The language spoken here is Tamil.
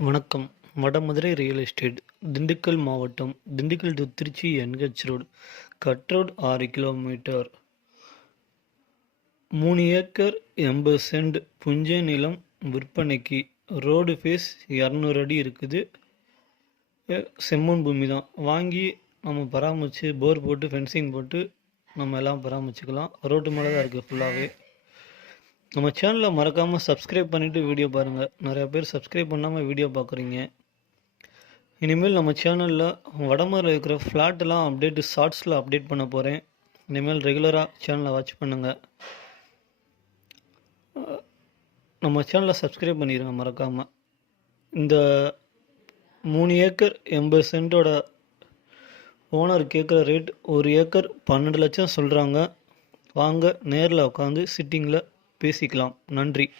வணக்கம். வடமதுரை ரியல் எஸ்டேட் திண்டுக்கல் மாவட்டம் Dindigul to Trichy NH road cut road ஆறு கிலோமீட்டர் மூணு ஏக்கர் எண்பது சென்ட் புஞ்சை நிலம் விற்பனைக்கு. ரோடு ஃபேஸ் இரநூறு அடி இருக்குது. எ- செம்மண் பூமி தான். வாங்கி நம்ம பராமரித்து போர் போட்டு ஃபென்சிங் போட்டு நம்ம எல்லாம் பராமரிச்சுக்கலாம். ரோட்டு மேலே தான் இருக்குது ஃபுல்லாகவே நம்ம சேனலை மறக்காமல் சப்ஸ்கிரைப் பண்ணிவிட்டு வீடியோ பாருங்கள் நிறையா பேர் சப்ஸ்கிரைப் பண்ணாமல் வீடியோ பார்க்குறீங்க. இனிமேல் நம்ம சேனலில் வடமரில் இருக்கிற ஃப்ளாட்டெல்லாம் அப்டேட்டு ஷார்ட்ஸில் அப்டேட் பண்ண போகிறேன் இனிமேல் ரெகுலராக சேனலை வாட்ச் பண்ணுங்கள் நம்ம சேனலை சப்ஸ்கிரைப் பண்ணிடுங்க மறக்காமல் இந்த மூணு ஏக்கர் எண்பது சென்ட்டோட ஓனர் கேட்குற ரேட் ஒரு ஏக்கர் பன்னெண்டு லட்சம் சொல்கிறாங்க வாங்க நேரில் உட்காந்து சிட்டிங்கில் பேசிக்கலாம். நன்றி.